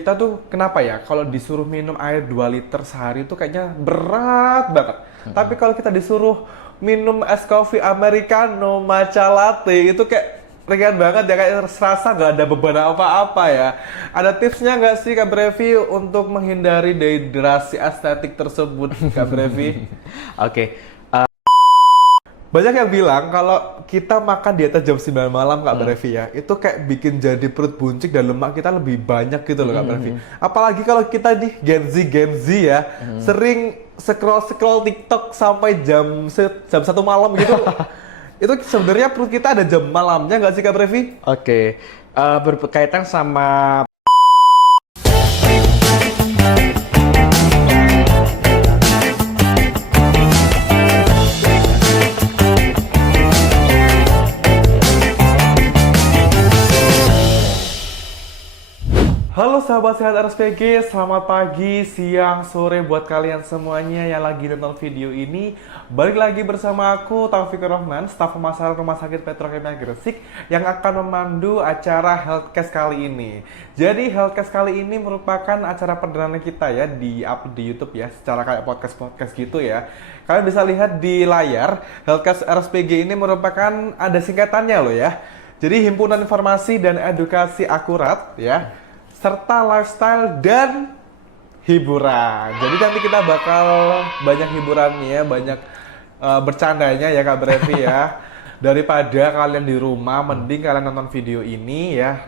Kita tuh kenapa ya kalau disuruh minum air 2 liter sehari tuh kayaknya berat banget. Tapi kalau kita disuruh minum es kopi americano matcha latte itu kayak ringan banget ya, kayak serasa nggak ada beban apa-apa ya. Ada tipsnya nggak sih Kak Brevi untuk menghindari dehidrasi estetik tersebut Kak Brevi? Oke, Banyak yang bilang kalau kita makan di atas jam 9 malam Kak Brevi ya, itu kayak bikin jadi perut buncit dan lemak kita lebih banyak gitu loh Kak Brevi. Apalagi kalau kita nih Gen Z ya, sering scroll TikTok sampai jam 1 malam gitu. Itu sebenarnya perut kita ada jam malamnya nggak sih Kak Brevi? oke. Berkaitan sama Halo sahabat sehat RSPG, selamat pagi, siang, sore buat kalian semuanya yang lagi nonton video ini. Balik lagi bersama aku, Taufikur Rahman, staf pemasaran Rumah Sakit Petrokimia Gresik yang akan memandu acara Healthcast kali ini. Jadi Healthcast kali ini merupakan acara perdana kita ya, di-upload di YouTube ya, secara kayak podcast-podcast gitu ya. Kalian bisa lihat di layar, Healthcast RSPG ini merupakan ada singkatannya loh ya. Jadi himpunan informasi dan edukasi akurat ya, serta lifestyle dan hiburan. Jadi nanti kita bakal banyak hiburannya, banyak bercandanya ya Kak Brevi ya. Daripada kalian di rumah, mending kalian nonton video ini ya,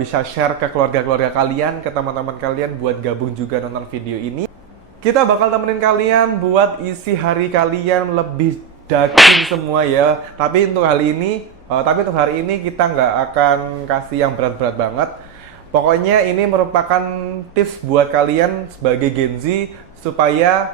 bisa share ke keluarga-keluarga kalian, ke teman-teman kalian buat gabung juga nonton video ini. Kita bakal temenin kalian buat isi hari kalian lebih daging semua ya. Tapi untuk hari ini kita nggak akan kasih yang berat-berat banget. Pokoknya ini merupakan tips buat kalian sebagai Gen Z supaya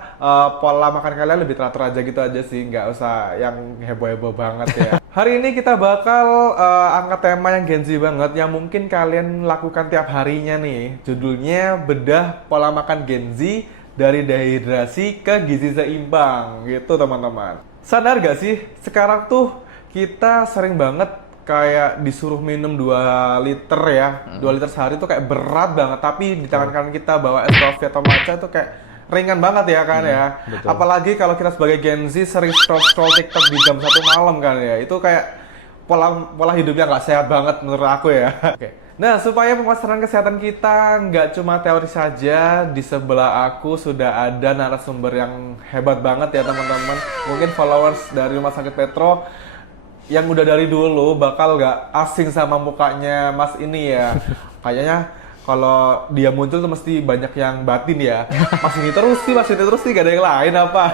pola makan kalian lebih teratur aja gitu aja sih, nggak usah yang heboh-heboh banget ya. Hari ini kita bakal angkat tema yang Gen Z banget, yang mungkin kalian lakukan tiap harinya nih. Judulnya bedah pola makan Gen Z dari dehidrasi ke gizi seimbang gitu teman-teman. Sadar gak sih sekarang tuh kita sering banget kayak disuruh minum 2 liter ya, 2 liter sehari tuh kayak berat banget. Tapi di tangan kanan kita bawa es coffee atau matcha itu kayak ringan banget ya kan ya. betul. Apalagi kalau kita sebagai Gen Z sering scroll TikTok di jam 1 malam kan ya. Itu kayak pola hidupnya nggak sehat banget menurut aku ya. Oke. Nah, supaya pemasaran kesehatan kita nggak cuma teori saja, di sebelah aku sudah ada narasumber yang hebat banget ya teman-teman. Mungkin followers dari Rumah Sakit Petro yang udah dari dulu bakal gak asing sama mukanya Mas ini ya. Kayaknya kalau dia muncul tuh mesti banyak yang batin ya. Mas ini terus sih, gak ada yang lain apa.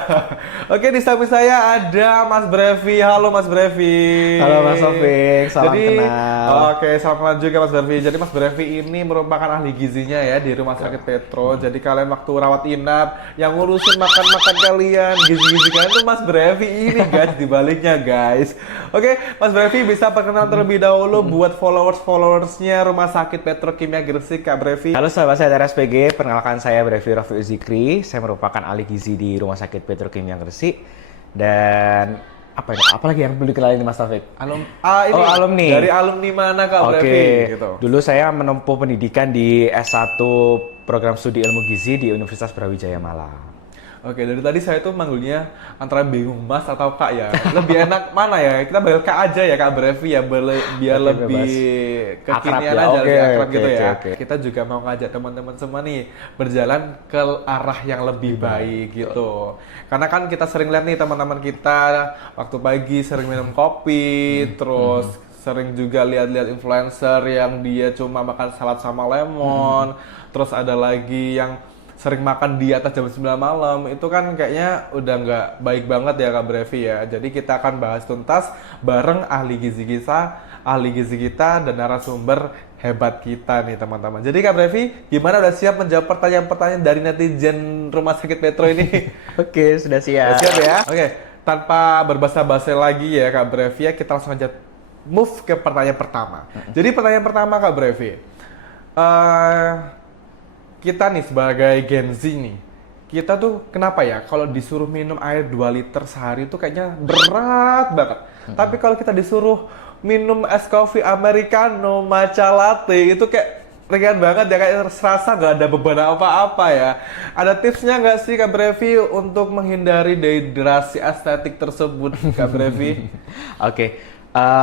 Oke, di samping saya ada Mas Brevi. Halo Mas Brevi. Halo Mas Taufik, salam kenal. Oke, salam kenal juga Mas Brevi. Jadi Mas Brevi ini merupakan ahli gizinya ya di Rumah Sakit Petro. Jadi kalian waktu rawat inap, yang ngurusin makan-makan kalian, gizi-gizi kalian tuh Mas Brevi ini guys, dibaliknya guys. Oke, Mas Brevi bisa perkenalan terlebih dahulu buat followers-followersnya Rumah Sakit Petrokimia Gresik, Kak Brevi. Halo sahabat sehat RSPG, perkenalkan saya Brevi Rafiul Zikri. Saya merupakan ahli gizi di Rumah Sakit Petrokimia Gresik. Dan apa lagi yang perlu dikenalin Mas Taufik? Alumni. Dari alumni mana Kak Brevi? Gitu. Dulu saya menempuh pendidikan di S1 program studi ilmu gizi di Universitas Brawijaya Malang. Oke, dari tadi saya tuh manggilnya antara bingung Mas atau Kak ya. Lebih enak mana ya? Kita panggil Kak aja ya Kak Brevi ya, biar Oke, lebih kekinian Akrab ya. aja, Oke, lebih akrab oke, gitu ya. oke. Kita juga mau ngajak teman-teman semua nih berjalan ke arah yang lebih baik gitu. Karena kan kita sering lihat nih teman-teman kita waktu pagi sering minum kopi, terus sering juga lihat-lihat influencer yang dia cuma makan salad sama lemon, terus ada lagi yang sering makan di atas jam 9 malam. Itu kan kayaknya udah nggak baik banget ya Kak Brevi ya. Jadi kita akan bahas tuntas bareng ahli gizi kita dan narasumber hebat kita nih teman-teman. Jadi Kak Brevi, gimana, udah siap menjawab pertanyaan-pertanyaan dari netizen Rumah Sakit Petro ini? Oke, sudah siap. Udah siap ya? Oke, tanpa berbasa-basi lagi ya Kak Brevi ya, kita langsung aja move ke pertanyaan pertama. Jadi pertanyaan pertama Kak Brevi, kita nih sebagai Gen Z nih, kita tuh kenapa ya kalau disuruh minum air 2 liter sehari tuh kayaknya berat banget. Tapi kalau kita disuruh minum es kopi americano matcha latte itu kayak ringan banget ya, kayak serasa nggak ada beban apa-apa ya. Ada tipsnya nggak sih Kak Brevi untuk menghindari dehidrasi estetik tersebut Kak Brevi? Oke,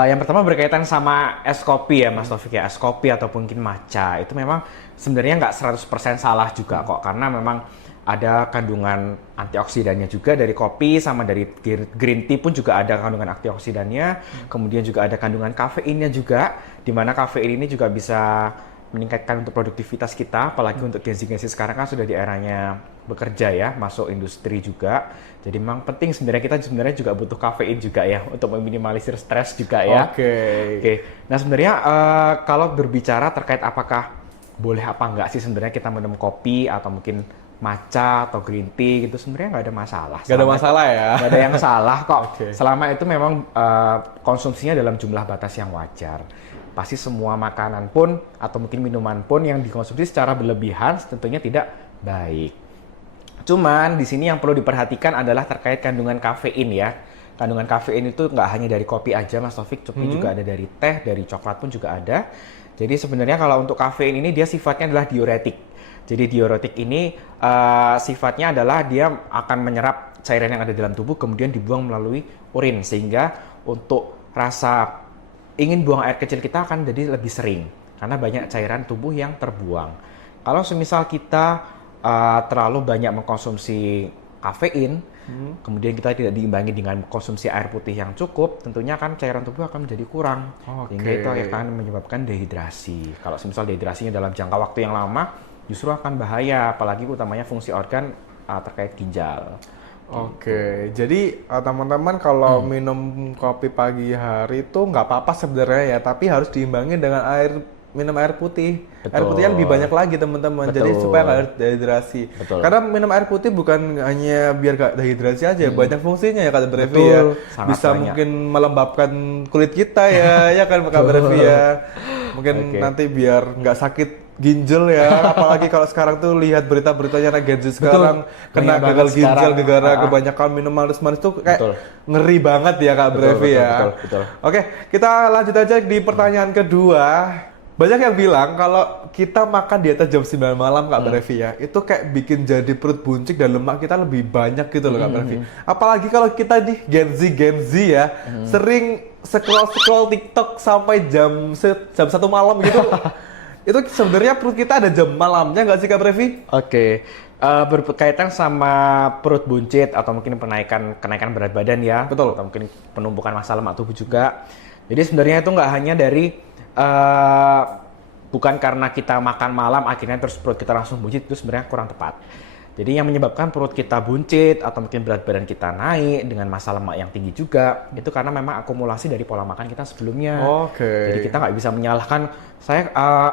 yang pertama berkaitan sama es kopi ya Mas Taufik ya, es kopi ataupun mungkin matcha itu memang sebenarnya nggak 100% salah juga kok, karena memang ada kandungan antioksidannya juga dari kopi, sama dari green tea pun juga ada kandungan antioksidannya, kemudian juga ada kandungan kafeinnya juga, di mana kafein ini juga bisa meningkatkan untuk produktivitas kita, apalagi untuk Gen Z sekarang kan sudah di eranya bekerja ya, masuk industri juga. Jadi memang penting sebenarnya kita juga butuh kafein juga ya untuk meminimalisir stres juga ya. Oke. Nah sebenarnya kalau berbicara terkait apakah boleh apa enggak sih sebenarnya kita minum kopi atau mungkin matcha atau green tea gitu, sebenarnya nggak ada masalah. Nggak ada masalah ya? Nggak ada yang salah kok. Selama itu memang konsumsinya dalam jumlah batas yang wajar. Pasti semua makanan pun atau mungkin minuman pun yang dikonsumsi secara berlebihan tentunya tidak baik. Cuman di sini yang perlu diperhatikan adalah terkait kandungan kafein ya. Kandungan kafein itu nggak hanya dari kopi aja Mas Taufik, tapi juga ada dari teh, dari coklat pun juga ada. Jadi sebenarnya kalau untuk kafein ini dia sifatnya adalah diuretik. Jadi diuretik ini sifatnya adalah dia akan menyerap cairan yang ada dalam tubuh kemudian dibuang melalui urin, sehingga untuk rasa ingin buang air kecil kita akan jadi lebih sering karena banyak cairan tubuh yang terbuang. Kalau semisal kita terlalu banyak mengkonsumsi kafein, kemudian kita tidak diimbangi dengan konsumsi air putih yang cukup, tentunya kan cairan tubuh akan menjadi kurang, sehingga itu akan menyebabkan dehidrasi. Kalau semisal dehidrasinya dalam jangka waktu yang lama, justru akan bahaya, apalagi utamanya fungsi organ terkait ginjal. Oke, jadi teman-teman kalau minum kopi pagi hari itu nggak apa-apa sebenarnya ya, tapi harus diimbangi dengan minum air putih. Betul. Air putih yang lebih banyak lagi teman-teman, jadi supaya nggak dehidrasi. Betul. Karena minum air putih bukan hanya biar nggak dehidrasi aja, banyak fungsinya ya Kak Brevi Betul. ya. Sangat Bisa banyak. mungkin melembabkan kulit kita ya, ya kan Kak Brevi ya. Mungkin nanti biar nggak sakit ginjal ya, apalagi kalau sekarang tuh lihat berita-beritanya anak Gen Z sekarang kena gagal ginjal gara-gara kebanyakan minum manis-manis tuh kayak ngeri banget ya Kak Brevi ya. Betul. Oke, kita lanjut aja di pertanyaan kedua. Banyak yang bilang kalau kita makan di atas jam 9 malam Kak Brevi ya, itu kayak bikin jadi perut buncit dan lemak kita lebih banyak gitu loh Kak Brevi. Apalagi kalau kita di Gen Z ya, sering scroll TikTok sampai jam 1 malam gitu. Itu sebenarnya perut kita ada jam malamnya nggak sih Kak Brevi? Oke, berkaitan sama perut buncit atau mungkin kenaikan berat badan ya. Betul. Atau mungkin penumpukan massa lemak tubuh juga. Jadi sebenarnya itu nggak hanya dari bukan karena kita makan malam akhirnya terus perut kita langsung buncit, itu sebenarnya kurang tepat. Jadi yang menyebabkan perut kita buncit atau mungkin berat badan kita naik dengan massa lemak yang tinggi juga, itu karena memang akumulasi dari pola makan kita sebelumnya. Jadi kita nggak bisa menyalahkan,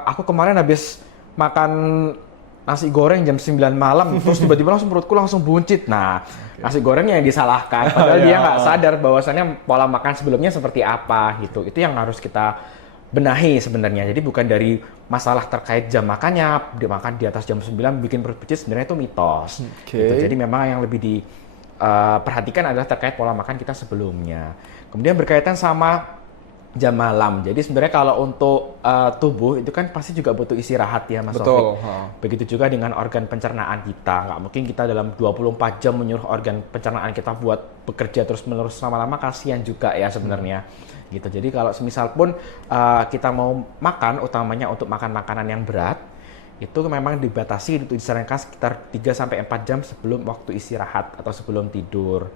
aku kemarin habis makan nasi goreng jam 9 malam, terus tiba-tiba perutku langsung buncit. Nah, nasi gorengnya yang disalahkan, padahal dia nggak sadar bahwasannya pola makan sebelumnya seperti apa gitu. Itu yang harus kita benahi sebenarnya. Jadi bukan dari masalah terkait jam makannya, dimakan di atas jam 9 bikin perut buncit, sebenarnya itu mitos. Gitu. Jadi memang yang lebih diperhatikan adalah terkait pola makan kita sebelumnya. Kemudian berkaitan sama jam malam. Jadi sebenarnya kalau untuk tubuh itu kan pasti juga butuh istirahat ya Mas Taufik. Begitu juga dengan organ pencernaan kita. Nggak mungkin kita dalam 24 jam menyuruh organ pencernaan kita buat bekerja terus-menerus lama-lama, kasihan juga ya sebenarnya. Gitu. Jadi kalau semisal pun kita mau makan, utamanya untuk makan makanan yang berat, itu memang dibatasi, itu disarankan sekitar 3-4 jam sebelum waktu istirahat atau sebelum tidur.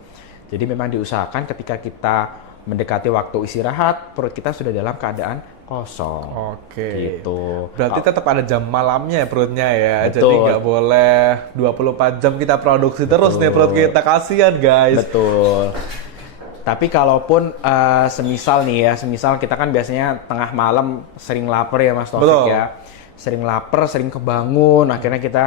Jadi memang diusahakan ketika kita mendekati waktu istirahat, perut kita sudah dalam keadaan kosong. Gitu. Berarti tetap ada jam malamnya ya perutnya ya. Betul. Jadi nggak boleh 24 jam kita produksi terus nih perut kita, kasihan guys. Betul. Tapi kalaupun semisal kita kan biasanya tengah malam sering lapar ya Mas Taufik ya. Sering lapar, sering kebangun, akhirnya kita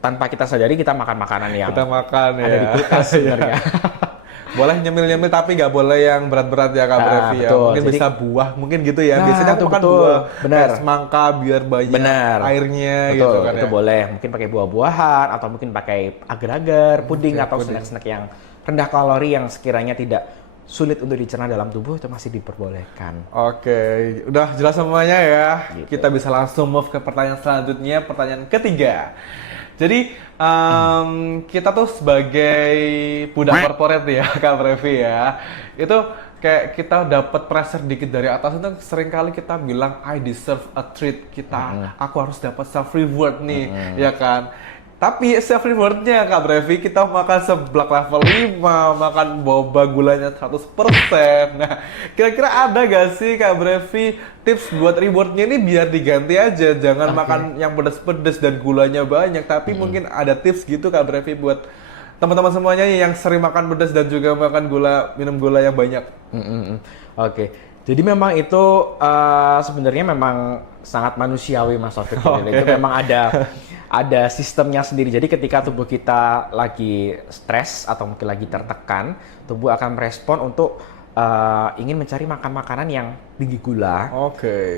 tanpa kita sadari kita makan makanan yang kita makan ada di kulkas sebenarnya. Boleh nyemil-nyemil tapi nggak boleh yang berat-berat ya Kak Brevi ya. Mungkin jadi, bisa buah, mungkin gitu ya. Biasanya aku makan buah, benar. Semangka biar banyak airnya gitu kan itu ya. boleh. Mungkin pakai buah-buahan atau mungkin pakai agar-agar, puding atau snack-snack yang rendah kalori yang sekiranya tidak sulit untuk dicerna dalam tubuh itu masih diperbolehkan. Oke, udah jelas semuanya ya. Gitu. Kita bisa langsung move ke pertanyaan selanjutnya, pertanyaan ketiga. Jadi kita tuh sebagai budak korporat ya, Kak Brevi ya, itu kayak kita dapat pressure dikit dari atas itu sering kali kita bilang I deserve a treat, aku harus dapat self reward nih, ya kan? Tapi self rewardnya Kak Brevi, kita makan seblak level 5, makan boba gulanya 100%. Nah, kira-kira ada gak sih Kak Brevi tips buat rewardnya ini biar diganti aja, jangan makan yang pedas-pedas dan gulanya banyak, tapi mungkin ada tips gitu Kak Brevi buat teman-teman semuanya yang sering makan pedas dan juga makan gula, minum gula yang banyak. Oke, jadi memang itu sebenarnya memang sangat manusiawi Mas Taufik. Itu memang ada sistemnya sendiri. Jadi ketika tubuh kita lagi stres atau mungkin lagi tertekan, tubuh akan merespon untuk ingin mencari makan makanan yang tinggi gula.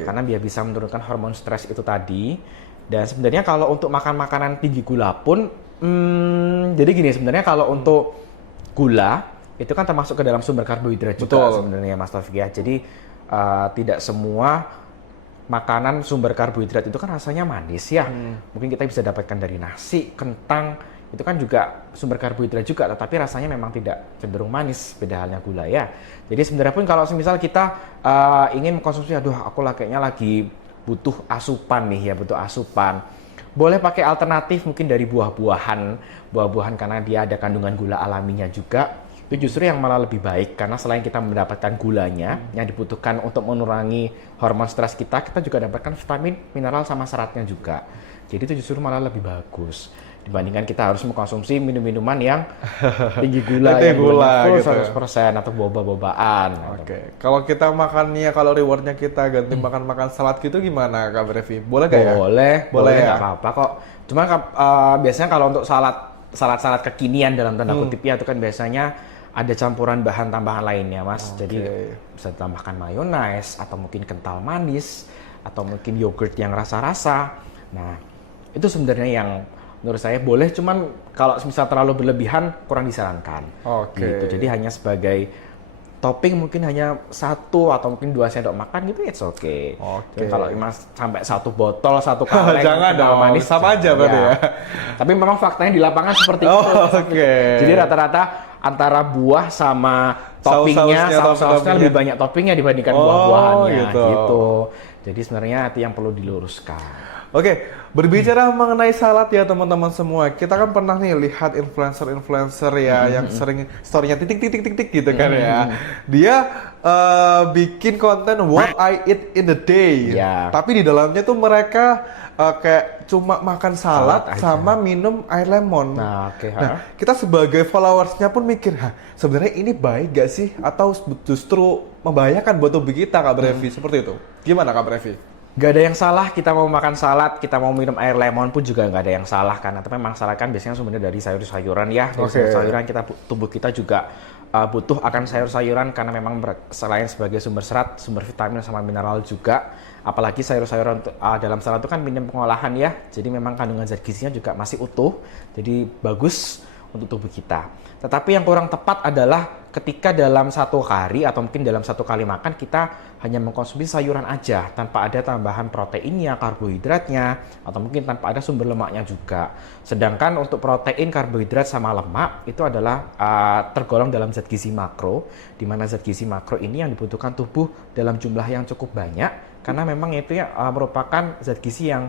Karena dia bisa menurunkan hormon stres itu tadi. Dan sebenarnya kalau untuk makan makanan tinggi gula pun, jadi gini sebenarnya kalau untuk gula itu kan termasuk ke dalam sumber karbohidrat juga sebenarnya Mas Taufik ya. Jadi tidak semua makanan sumber karbohidrat itu kan rasanya manis ya. Mungkin kita bisa dapatkan dari nasi, kentang, itu kan juga sumber karbohidrat juga, tetapi rasanya memang tidak cenderung manis, beda halnya gula ya. Jadi sebenarnya pun kalau misal kita ingin mengkonsumsi, aku kayaknya lagi butuh asupan nih ya, butuh asupan. Boleh pakai alternatif mungkin dari buah-buahan karena dia ada kandungan gula alaminya juga. Itu justru yang malah lebih baik karena selain kita mendapatkan gulanya yang dibutuhkan untuk mengurangi hormon stres kita juga dapatkan vitamin, mineral sama seratnya juga. Jadi itu justru malah lebih bagus dibandingkan kita harus mengkonsumsi minum-minuman yang tinggi gula, yang gula full gitu. 100% atau boba-bobaan. Kalau kita makannya, kalau rewardnya kita ganti makan salad gitu gimana Kak Brevi? Boleh gak ya? Boleh ya? Nggak apa-apa kok. Cuma biasanya kalau untuk salad kekinian dalam tanda kutip ya itu kan biasanya ada campuran bahan tambahan lainnya Mas. Jadi bisa ditambahkan mayones atau mungkin kental manis atau mungkin yogurt yang rasa-rasa. Nah, itu sebenarnya yang menurut saya boleh, cuman kalau misal terlalu berlebihan kurang disarankan. Gitu. Jadi hanya sebagai topping mungkin hanya 1 atau mungkin 2 sendok makan gitu, it's okay. Jadi kalau Mas sampai 1 botol, 1 kaleng jangan dong, manis sama aja berarti ya. Tapi memang faktanya di lapangan seperti itu. Jadi rata-rata antara buah sama toppingnya, saus-sausnya lebih banyak toppingnya dibandingkan buah-buahannya gitu. Jadi sebenarnya itu yang perlu diluruskan. Berbicara mengenai salad ya teman-teman semua, kita kan pernah nih lihat influencer ya yang sering story-nya titik gitu kan ya. Dia bikin konten what I eat in the day, tapi di dalamnya tuh mereka kayak cuma makan salad sama minum air lemon. Nah, kita sebagai followersnya pun mikir, sebenarnya ini baik gak sih atau justru membahayakan buat tubuh kita Kak Brevi? Seperti itu. Gimana Kak Brevi? Gak ada yang salah kita mau makan salad, kita mau minum air lemon pun juga gak ada yang salah karena tapi memang salad kan biasanya sumbernya dari sayur-sayuran ya. Dari sayur-sayuran tubuh kita juga butuh akan sayur-sayuran karena memang selain sebagai sumber serat, sumber vitamin sama mineral juga. Apalagi sayur-sayuran dalam salad itu kan minim pengolahan ya. Jadi memang kandungan zat gizinya juga masih utuh. Jadi bagus untuk tubuh kita. Tetapi yang kurang tepat adalah ketika dalam 1 hari atau mungkin dalam 1 kali makan kita hanya mengkonsumsi sayuran aja tanpa ada tambahan proteinnya, karbohidratnya, atau mungkin tanpa ada sumber lemaknya juga. Sedangkan untuk protein, karbohidrat, sama lemak itu adalah tergolong dalam zat gizi makro, di mana zat gizi makro ini yang dibutuhkan tubuh dalam jumlah yang cukup banyak karena memang itu merupakan zat gizi yang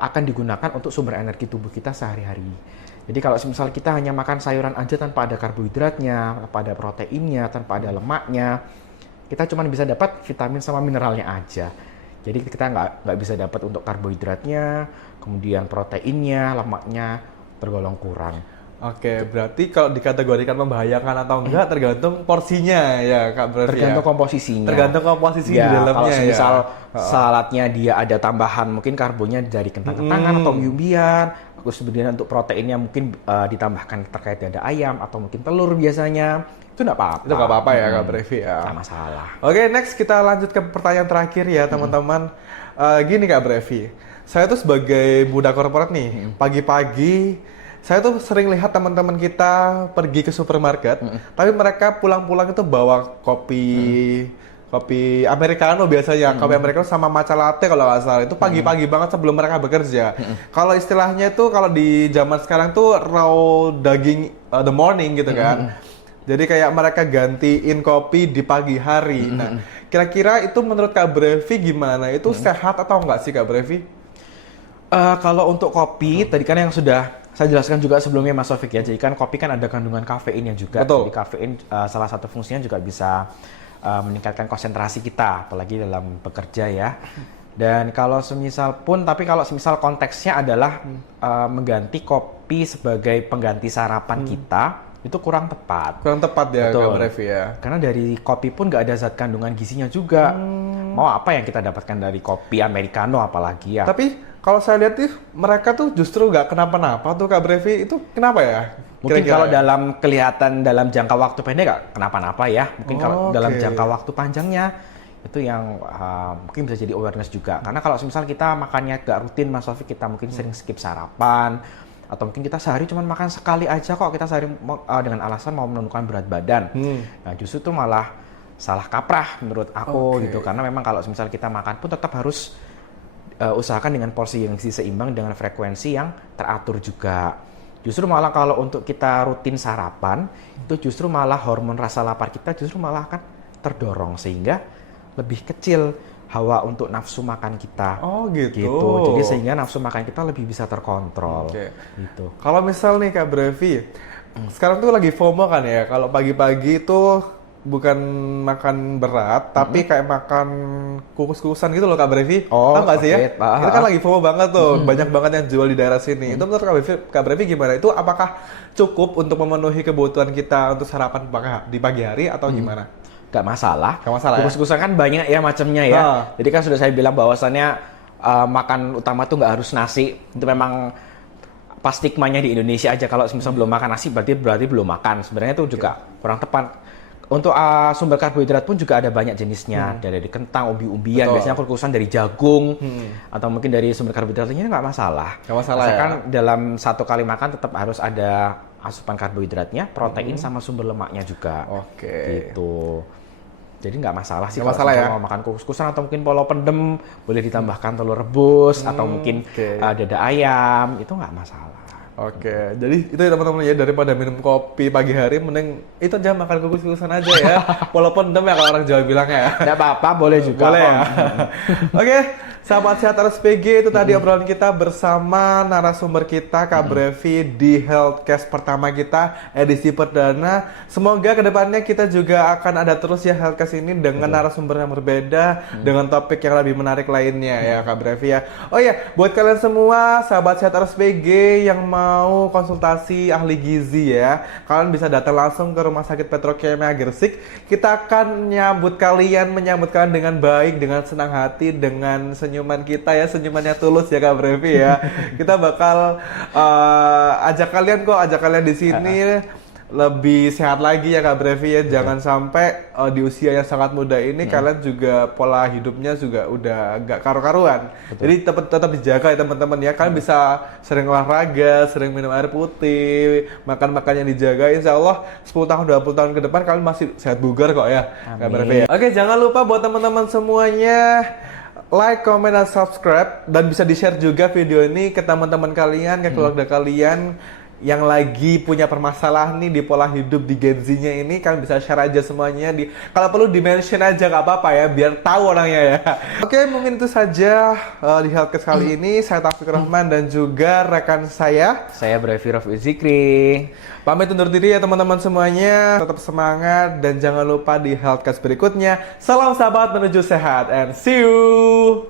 akan digunakan untuk sumber energi tubuh kita sehari-hari. Jadi kalau misal kita hanya makan sayuran aja tanpa ada karbohidratnya, tanpa ada proteinnya, tanpa ada lemaknya, kita cuma bisa dapat vitamin sama mineralnya aja. Jadi kita nggak bisa dapat untuk karbohidratnya, kemudian proteinnya, lemaknya tergolong kurang. Berarti kalau dikategorikan membahayakan atau enggak tergantung porsinya ya Kak Brevi. Tergantung komposisinya. Tergantung komposisi di dalamnya. Kalau misal saladnya dia ada tambahan mungkin karbonnya dari kentang-kentangan atau umbi-umbian, terus kemudian untuk proteinnya mungkin ditambahkan terkait dada ayam atau mungkin telur biasanya, itu nggak apa-apa. Itu nggak apa-apa ya Kak Brevi ya. Nggak masalah. Next kita lanjut ke pertanyaan terakhir ya teman-teman. Gini Kak Brevi, saya tuh sebagai budak korporat nih, pagi-pagi Saya tuh sering lihat teman-teman kita pergi ke supermarket, tapi mereka pulang-pulang itu bawa kopi americano biasanya, kopi americano sama matcha latte kalau nggak salah. Itu pagi-pagi banget sebelum mereka bekerja. Kalau istilahnya itu kalau di zaman sekarang tuh raw daging the morning gitu kan. Jadi kayak mereka gantiin kopi di pagi hari. Nah, kira-kira itu menurut Kak Brevi gimana? Itu sehat atau enggak sih Kak Brevi? Kalau untuk kopi, tadi kan yang sudah saya jelaskan juga sebelumnya Mas Taufik ya. Jadi kan kopi kan ada kandungan kafeinnya juga. Betul. Jadi kafein salah satu fungsinya juga bisa meningkatkan konsentrasi kita, apalagi dalam bekerja ya. Dan kalau semisal pun, tapi kalau semisal konteksnya adalah mengganti kopi sebagai pengganti sarapan kita, itu kurang tepat. Kurang tepat ya Betul. Kak Brevi ya. Karena dari kopi pun nggak ada zat kandungan gizinya juga. Mau apa yang kita dapatkan dari kopi americano apalagi ya? Tapi kalau saya lihat nih, mereka tuh justru nggak kenapa-napa tuh Kak Brevi. Itu kenapa ya? Mungkin Kira-kira kalau ya? dalam kelihatan dalam jangka waktu pendek nggak kenapa-napa ya. Mungkin kalau dalam Oke. jangka waktu panjangnya itu yang mungkin bisa jadi awareness juga. Karena kalau misal kita makannya nggak rutin, Mas Taufik, kita mungkin sering skip sarapan, atau mungkin kita sehari cuma makan sekali aja kok, kita sehari dengan alasan mau menurunkan berat badan. Nah justru itu malah salah kaprah menurut aku Oke. gitu. Karena memang kalau misal kita makan pun tetap harus usahakan dengan porsi yang seimbang dengan frekuensi yang teratur juga. Justru malah kalau untuk kita rutin sarapan, itu justru malah hormon rasa lapar kita justru malah akan terdorong sehingga lebih kecil hawa untuk nafsu makan kita. Oh gitu. Jadi sehingga nafsu makan kita lebih bisa terkontrol. Oke. Gitu. Kalau misal nih Kak Brevi, sekarang tuh lagi FOMO kan ya. Kalau pagi-pagi itu bukan makan berat, tapi kayak makan kukus-kukusan gitu loh Kak Brevi. Oh, Tahu nggak sih ya? oke. Itu kan lagi FOMO banget tuh, banyak banget yang jual di daerah sini. Itu menurut Kak Brevi gimana? Itu apakah cukup untuk memenuhi kebutuhan kita untuk sarapan di pagi hari atau gimana? Gak masalah. Gak masalah ya? Kukus-kukusan kan banyak ya macamnya ya. Jadi kan sudah saya bilang bahwasannya makan utama tuh nggak harus nasi. Itu memang pas stigmanya di Indonesia aja. Kalau misal belum makan nasi berarti belum makan. Sebenarnya itu juga kurang tepat. Untuk sumber karbohidrat pun juga ada banyak jenisnya. Dari kentang, umbi-umbian, Betul. biasanya kukus-kukusan dari jagung, atau mungkin dari sumber karbohidratnya nggak masalah. Nggak masalah Asalkan ya? dalam satu kali makan tetap harus ada asupan karbohidratnya, protein sama sumber lemaknya juga. Oke. Gitu. Jadi nggak masalah sih Nggak kalau masalah misalnya ya? mau makan kukus-kukusan atau mungkin polo pendem, boleh ditambahkan telur rebus atau mungkin oke. dada ayam, itu nggak masalah. Oke, jadi itu ya teman-teman ya, daripada minum kopi pagi hari, mending itu aja makan kukus-kukusan aja ya. Walaupun dem ya kalau orang Jawa bilang ya. Nggak apa-apa, boleh juga. Boleh kok. ya. Oke, sahabat sehat RSPG, itu tadi obrolan kita bersama narasumber kita Kak Brevi di Healthcast pertama kita edisi perdana. Semoga kedepannya kita juga akan ada terus ya Healthcast ini dengan narasumber yang berbeda, dengan topik yang lebih menarik lainnya ya Kak Brevi ya. Oh ya, buat kalian semua sahabat sehat RSPG yang mau konsultasi ahli gizi ya, kalian bisa datang langsung ke Rumah Sakit Petrokimia Gresik. Kita akan menyambut kalian dengan baik, dengan senang hati, dengan senyuman kita ya, senyumannya tulus ya Kak Brevi ya. Kita bakal ajak kalian di sini lebih sehat lagi ya Kak Brevi ya. Jangan sampai di usia yang sangat muda ini kalian juga pola hidupnya juga udah gak karu-karuan. Jadi tetap dijaga ya teman-teman ya. Kalian bisa sering olahraga, sering minum air putih, makan-makan yang dijaga. Insya Allah 10 tahun, 20 tahun ke depan kalian masih sehat bugar kok ya Kak Brevi ya. Oke, jangan lupa buat teman-teman semuanya like, comment, dan subscribe, dan bisa di-share juga video ini ke teman-teman kalian, ke keluarga kalian yang lagi punya permasalahan nih di pola hidup di Gen Z-nya ini. Kalian bisa share aja semuanya, kalau perlu di-mention aja nggak apa-apa ya, biar tahu orangnya ya. Oke, mungkin itu saja di Healthcast kali ini. Saya Taufik Rahman dan juga rekan saya Brevi Rafi Zikri. pamit undur diri ya teman-teman semuanya. Tetap semangat dan jangan lupa di Healthcast berikutnya. Salam sahabat menuju sehat and see you.